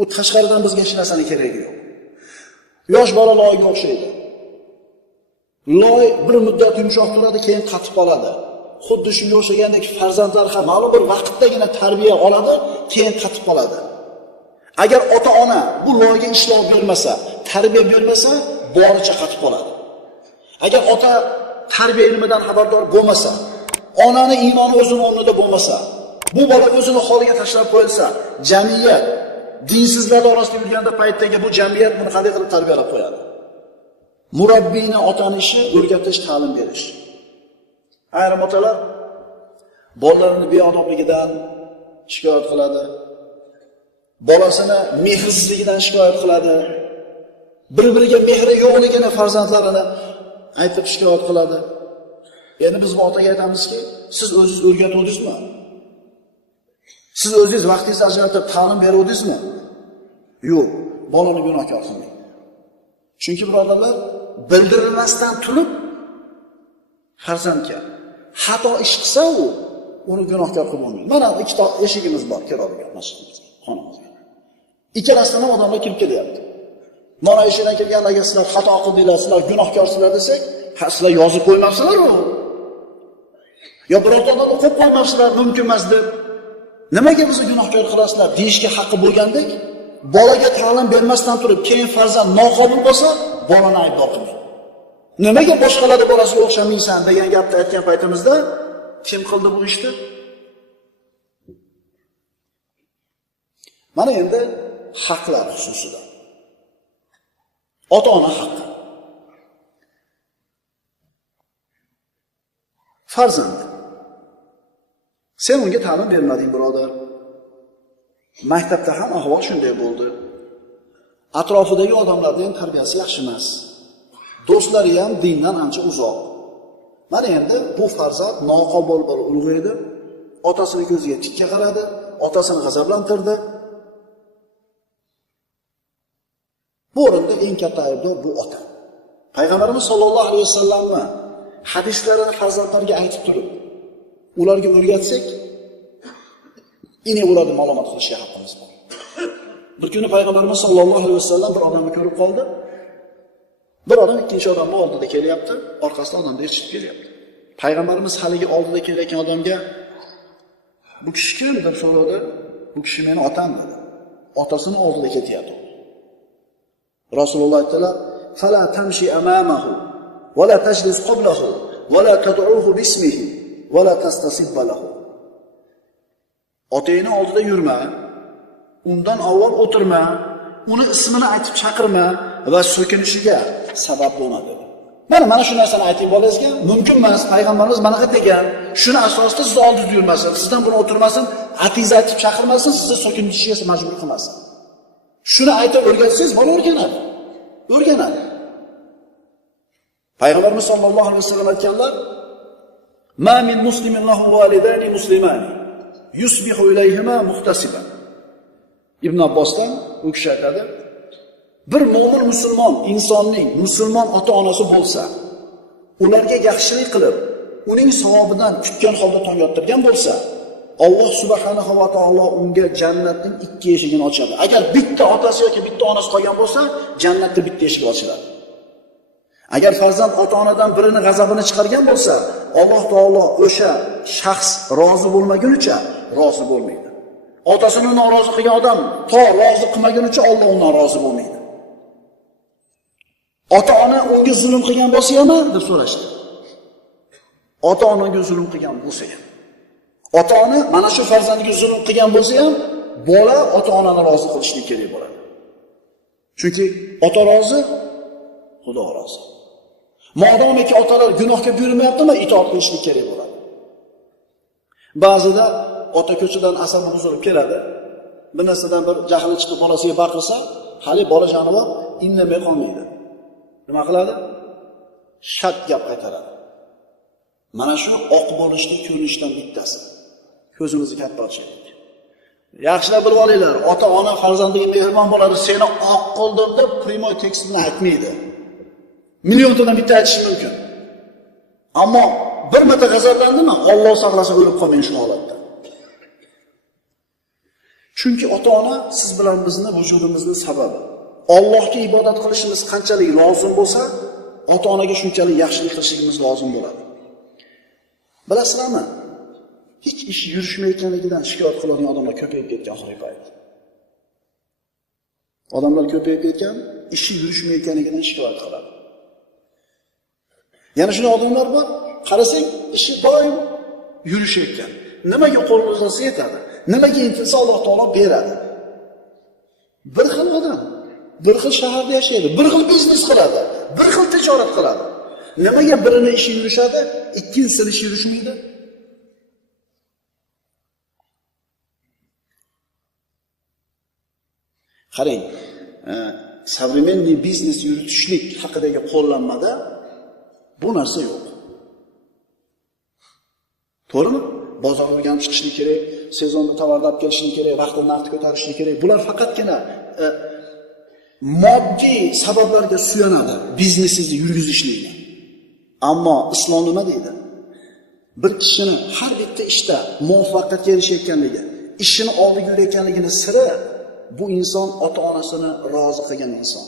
U tashqaridan bizga hech narsani keragi yo'q. Yosh bola loyga o'xshaydi. Loy bir muddat yumshoq turadi, keyin qatib qoladi. Xuddi shunga o'xshagandek farzandlar ham ma'lum bir vaqtdagina tarbiya oladi, keyin qatib qoladi. Agar ota-ona bu loyga ishlov bermasa, tarbiya bermasa, boricha qatib qoladi. Agar ota tarbiya ilmidan xabardor bo'lmasa, onani iymoni o'zini o'rnida bo'lmasa, bu bola o'zini holiga tashlab qo'yilsa, jamiyat dinsizlar orasida yurganda paytdagi bu jamiyat buni qanday qilib tarbiyalab qo'yadi? Murabbiyni otaning ishi o'rgatish, ta'lim berish. Ayrim otalar bolalarining beodobligidan shikoyat qiladi. Bolasini mehrsizligidan shikoyat qiladi. Bir-biriga mehri yo'qligini farzandlarini aytib shikoyat qiladi. Endi biz bu otaga aytamizki, siz o'zingiz o'rgatdingizmi? Siz o'zingiz vaqtingizni ajratib ta'lim beruvdingizmi? Yo'q, bolani gunohkor qilmang. Chunki birodarlar, bildirilmasdan turib farzandga xato ish qilsa u uni gunohkor qilib bo'lmaydi. Mana ikkita eshigimiz bor, kiradigan masjidimizga, xonamizga. Ikkalasidan ham odamlar kirib kelyapti. Mana eshikdan kirgan agar sizlar xato qildinglar, sizlar gunohkorsizlar desak, sizlar yozib qo'ymabsizlar-ku. Yo birortadan o'qib qo'ymabsizlar, mumkin emas deb. Nimaga bizni gunohkor qilasizlar deyishga haqqi bo'lgandek, bolaga ta'lim bermasdan turib, keyin farzand noqobil bo'lsa, bolani aybdor qilmang. Nimaga boshqalarning bolasiga o'xshamaysan degan gapni aytgan paytimizda, kim qildi bu ishni? Mana endi haqlar xususida. Ota-ona haqqi. Farzand. Sen unga ta'lim bermading, birodar. Maktabda ham ahvol shunday bo'ldi. Atrofidagi odamlarning ham tarbiyasi yaxshi emas. Do'stlari ham dindan ancha uzoq. Mana endi bu farzand noqobil bo'lib ulg'aydi, otasining ko'ziga tikka qaradi, otasini g'azablantirdi. Bu o'rinda eng katta aybdor bu ota. Payg'ambarimiz sollallohu alayhi vasallamni hadislarini farzandlarga aytib turib, ularga o'rgatsak, ularni ma'lumot qilishga haqqimiz bor. Bir kuni Payg'ambarimiz sollallohu alayhi vasallam bir odamni ko'rib qoldi. Bir odam ikkinchi odamning oldida kelyapti, orqasidan odamni eshitib kelyapti. Payg'ambarimiz haligi oldida kelayotgan odamga bu kishi kim deb so'radi. Bu kishi meni otam dedi. Otasini oldida ketyapti. Rasululloh aytdilar: "Fala tamshi amamahu va la tajlis qablahu va la tad'uhu bismihi va la tastasib lahu." Otangni oldida yurma, undan avval o'tirma, uni ismini aytib chaqirma va so'kinishiga sabab bo'lma dedi. Mana shu narsani ayting bolangizga, mumkin emas, payg'ambarimiz manaqa degan. Shuni asosida siz oldingizda yurmasin, sizdan buni o'tirmasin, atingizni aytib chaqirmasin, sizni so'kinishga majbur qilmasin. Shuni aytib o'rgatsangiz, bola o'rganadi. O'rganadi. Payg'ambarimiz sollallohu alayhi vasallam aytganlar: "Ma min muslimin lahu walidani muslimani yusbihu ilayhima muhtasiban." Ibn Abbosdan u kishi aytadi, bir mo'min musulmon insonning musulmon ota-onasi bo'lsa, ularga yaxshilik qilib, uning savobidan kutgan holda tong ottirgan bo'lsa, Alloh subhanahu va taolo unga jannatning ikki eshigini ochadi. Agar bitta otasi yoki bitta onasi qolgan bo'lsa, jannatda bitta eshik ochiladi. Agar farzand ota-onadan birini g'azabini chiqargan bo'lsa, Alloh taolo o'sha shaxs rozi bo'lmagunicha rozi bo'lmaydi. Otasini norozi qilgan odam to rozi qilmagunicha Alloh undan rozi bo'lmaydi. Ota-ona unga zulm qilgan bo'lsa ham deb so'rashdi. Ota-onaga zulm qilgan bo'lsa ham. Ota-ona mana shu farzandiga zulm qilgan bo'lsa ham, bola ota-onani rozi qilishlik kerak bo'ladi. Chunki ota rozi, Xudo rozi. Modomiki otalar gunohga buyurmayaptimi, itoat qilishlik kerak bo'ladi. Ba'zida ota ko'chadan asabi buzilib keladi. Bir narsadan bir jahli chiqib bolasiga baqirsa, hali bola jonivor indamay qolmaydi. Nima qiladi? Shak gap qaytaradi. Mana shu oq bo'lishning ko'rinishdan bittasi. Ko'zimizni katta ochaylik. Yaxshilab bilib olinglar, ota-ona farzandiga mehribon bo'ladi, seni oq qildim deb primoy tekst bilan aytmaydi. Milliontadan bitta aytishi mumkin. Ammo bir marta g'azablandimi, Alloh saqlasin o'lib qolmaydi shu holatda. Chunki ota-ona siz bilan bizni vujudimizning sababi. Allohga ibodat qilishimiz qanchalik lozim bo'lsa, ota-onaga shunchalik yaxshilik qilishimiz lozim bo'ladi. Bilasizlarmi? Hech ish yurishmayotganligidan shikoyat qiladigan odamlar ko'payib ketgan oxirgi paytda. Odamlar ko'payib ketgan, ishi yurishmayotganligidan shikoyat qiladi. Yana shunday odamlar bor, qarasang, ishi doim yurishayotgan. Nimaga qo'lingizdan yetadi? Nimaga intilsa Alloh taolo beradi. Bir xil odam, bir xil shaharda yashaydi, bir xil biznes qiladi, bir xil tijorat qiladi. Nimaga birini ishi yurishadi, ikkinchisini ishi yurishmaydi? Qarang, современный biznes yuritishlik haqidagi qo'llanmada bu narsa yo'q. To'g'rimi? Bozorga o'rganib chiqishlik kerak, sezonda tovarni olib kelishlik kerak, vaqtni narxni ko'tarishlik kerak. Bular faqatgina moddiy sabablarga suyanadi biznesingizni yurgizishlikni. Ammo islom nima deydi? Bir kishini har bitta ishda muvaffaqiyatga erishayotganligi, ishini oldiga yurayotganligini siri bu inson ota-onasini rozi qilgan inson.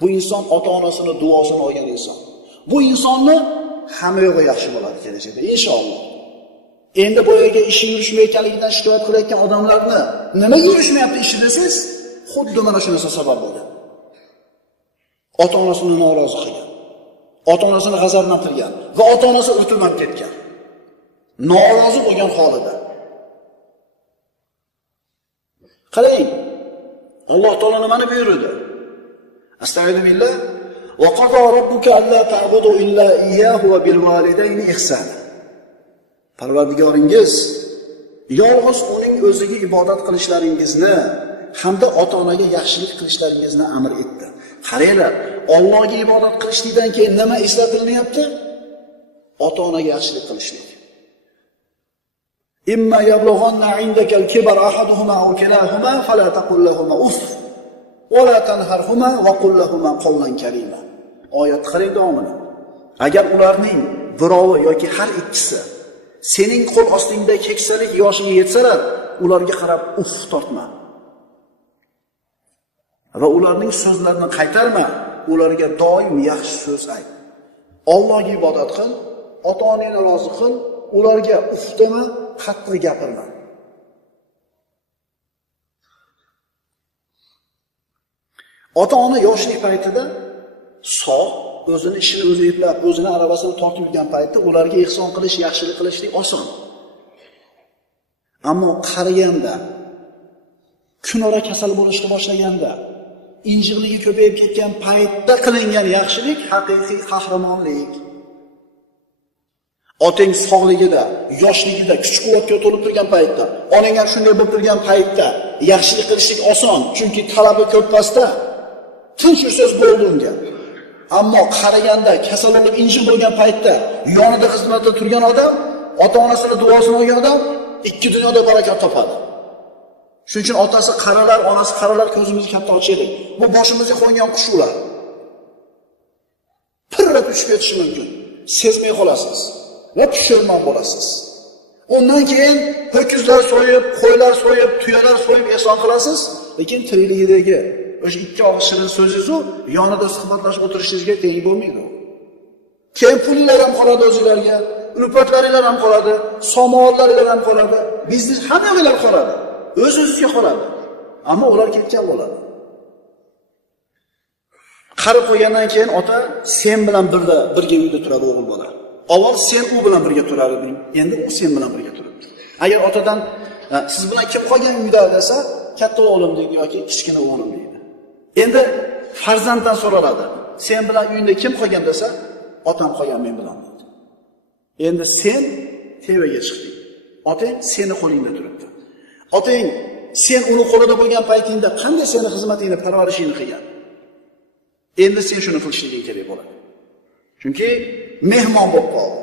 Bu inson ota-onasini duosini olgan inson. Bu insonni hamma yo'g'i yaxshi bo'ladi kelajakda inshaalloh. Endi bu yerga ishi yurishmayotganligidan shikoyat qilayotgan odamlarni nimaga yurishmayapti ishi desangiz, xuddi mana shu narsa sabab bo'lgan. Ota-onasini norozi qilgan. Ota-onasini g'azablantirgan va ota-onasi o'tilmab ketgan. Norozi bo'lgan holida. Qarang, Alloh taolo nimani buyurdi? Astagfiru billah va qada robbuka alla ta'budu illa iyyahu va bil validayni ihsana. Parvardigoringiz yolg'iz uning o'ziga ibodat qilishlaringizni hamda ota-onaga yaxshilik qilishlaringizni amr etdi. Qaranglar, Allohga ibodat qilishdan keyin nima eslatilyapti? Ota-onaga yaxshilik qilishlik. Imma yablughanna 'indaka al-kibar ahaduhuma aw kilahuma fala taqul lahumā uff va la tanharhuma va qul lahumā qawlan karīma. Oyat qarang davomini. Agar ularning birovi yoki har ikkisi sening qo'l ostingda keksalik yoshiga yetsalar, ularga qarab uff tortma. Va ularning so'zlarini qaytarma, ularga doim yaxshi so'z ayt. Allohga ibodat qil, ota-onangni rozi qil, ularga uff dema, qattiq gapirma. Ota-ona yoshlik paytida sog', o'zini ishini o'zi eplab, o'zini arabasini tortib yurgan paytda ularga ihson qilish, yaxshilik qilishlik oson. Ammo qariganda, kunora kasal bo'lishga boshlaganda, injiqligi ko'payib ketgan paytda qilingan yaxshilik haqiqiy qahramonlik. Otang sog'ligida, yoshligida, kuch-quvvatga to'lib turgan paytda, onang ham shunday bo'lib turgan paytda yaxshilik qilishlik oson, chunki talabi ko'p pastda. Tinch so'z bo'ldi unga. Ammo qaraganda kasallik injiq bo'lgan paytda yonida xizmatda turgan odam, ota-onasini duosini olgan odam ikki dunyoda barakat topadi. Shuning uchun otasi qaralar, onasi qaralar ko'zimizni katta ochadi. Bu boshimizga qo'ngan qushlar. Pirra tushib ketishi mumkin. Sezmay qolasiz va pushaymon bo'lasiz. Undan keyin ho'kizlar so'yib, qo'ylar so'yib, tuyalar so'yib ehson qilasiz, lekin tirikligidagi o'sha ikki og'iz shirin so'zingiz yonida suhbatlashib o'tirishingizga teng bo'lmaydi. Keyin pulinglar ham qoladi o'zingizlarga, ulfatlaringlar ham qoladi, samovarlaringlar ham qoladi, biznes hammalar qoladi. O'z-o'zingizga qoladi. Ammo ular ketgan bo'ladi. Qarib qo'ygandan keyin ota sen bilan birga uyda turadi o'g'il bola. Avval sen u bilan birga turar eding, endi u sen bilan birga turibdi. Agar otadan siz bilan kim qolgan uyda desa, katta o'g'lim deydi yoki kichkina o'g'lim deydi. Endi farzanddan so'raladi. Sen bilan uyingda kim qolgan desa, otam qolgan men bilan deydi. Endi sen tevaga chiqding. Otang seni qo'lingda turibdi. Otang sen uni qo'lida bo'lgan paytingda qanday seni xizmatingni, parvarishingni qilgan? Endi sen shuni qilishing kerak bo'ladi. Chunki mehmon bo'lib qoldi.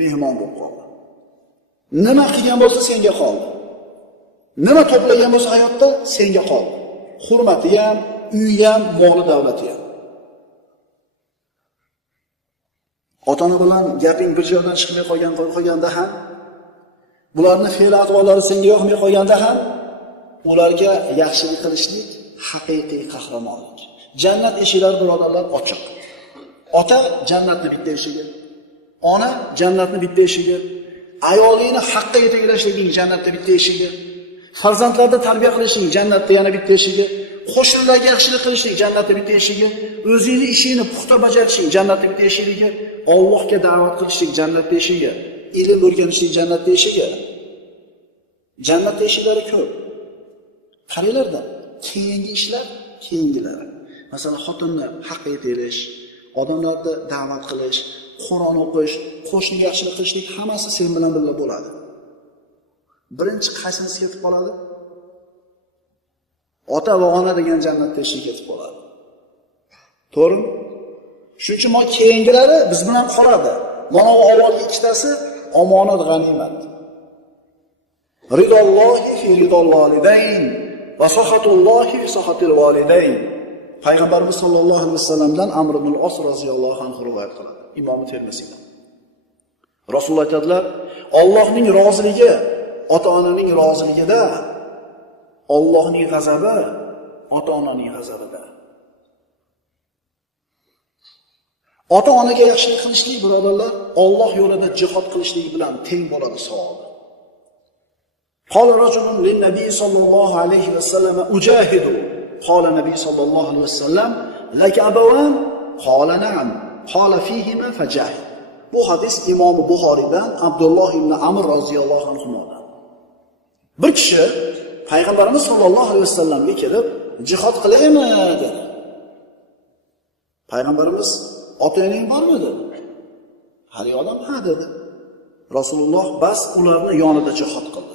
Mehmon bo'lib qoldi. Nima qilgan bo'lsa senga qoldi. Nima to'plagan bo'lsa hayotda senga qoldi. Hurmati ham, uyi ham, moli davlati ham. Ota-ona bilan gaping bir joydan chiqmay qolganda ham, bularning fe'l-aqvollari senga yoqmay qolganda ham, ularga yaxshilik qilishlik haqiqiy qahramonlik. Jannat eshiklari birodarlar ochiq. Ota jannatning bitta eshigi, ona jannatning bitta eshigi, ayolingni haqqa yetaklashliging jannatning bitta eshigi, farzandlarni tarbiya qilishing jannatda yana bitta eshigi, qo'shnilarga yaxshilik qilishlik jannatning bitta eshigi, o'zingni ishingni puxta bajarishing jannatning bitta eshigi, Allohga da'vat qilishlik jannatning eshigi, ilm o'rganishlik jannatning eshigi. Jannat eshiklari ko'p. Qaranglarda, keyingi ishlar, keyingilar. Masalan, xotinni haqqa yetaklash, odamlarga da'vat qilish, Qur'on o'qish, qo'shniga yaxshilik qilishlik hammasi sen bilan birga bo'ladi. Birinchi qaysinisi ketib qoladi? Ota va ona degan jannatda eshik ketib qoladi. To'g'rimi? Shuning uchun keyingilari biz bilan qoladi. Mana bu avvalgi ikkitasi omonat, g'animat. Ridollohi fi ridol validayn va sahatullohi fi sahatil validayn. Payg'ambarimiz sollallohu alayhi vasallamdan Amr ibn al-As roziyallohu anhu rivoyat qiladi. Imom Termiziydan. Rasululloh aytadilar, Allohning roziligi ota-onaning roziligida, Allohning g'azabi ota-onaning g'azabida. Ota-onaga yaxshilik qilishlik birodarlar, Alloh yo'lida jihad qilishlik bilan teng bo'ladi savobi. Qala rajulun lin-nabiy sallallohu alayhi vasallam ujahidu. Qala nabiy sallallohu alayhi vasallam laka abawan? Qala na'am. Qala fihima fajahid. Bu hadis Imom Buxoriydan Abdulloh ibn Amr roziyallohu anhudan. Bir kishi Payg'ambarimiz sollallohu alayhi vasallamga kelib, jihad qilaymi dedi. Payg'ambarimiz otangning bormi dedi. Har odam ha dedi. Rasululloh bas ularni yonida jihad qildi.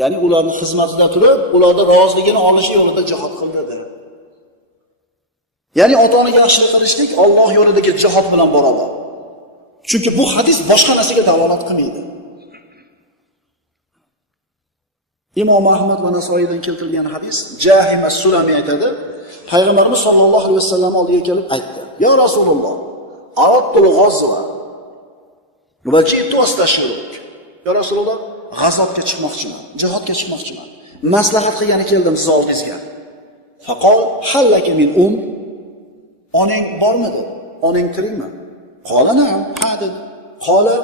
Ya'ni ularning xizmatida turib, ularning roziligini olish yo'lida jihad qildi dedi. Ya'ni ota-onaga yaxshilik qilishlik Alloh yo'lidagi jihad bilan barobar. Chunki bu hadis boshqa narsaga dalolat qilmaydi. Imom Ahmad va Nasoiydan keltirilgan hadis, Jahim as-Sulami aytadi, Payg'ambarimiz sollallohu alayhi vasallam oldiga kelib aytdi: "Ya Rasululloh, aradtul g'azva va ji'tu astashiruk." Ya Rasululloh, g'azotga chiqmoqchiman, jihodga chiqmoqchiman. Maslahat qilgani keldim siz oldingizga. Faqol hallaka min Onang bormidi? Onang tirikmi? Qola na'am, ha dedi. Qola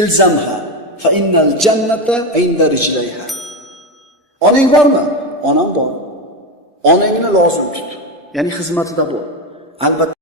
ilzamha fa innal jannata inda rijlayha. Onang bormi? Onam bor. Onangni lozim tut. Ya'ni xizmatida bo'l. Albatta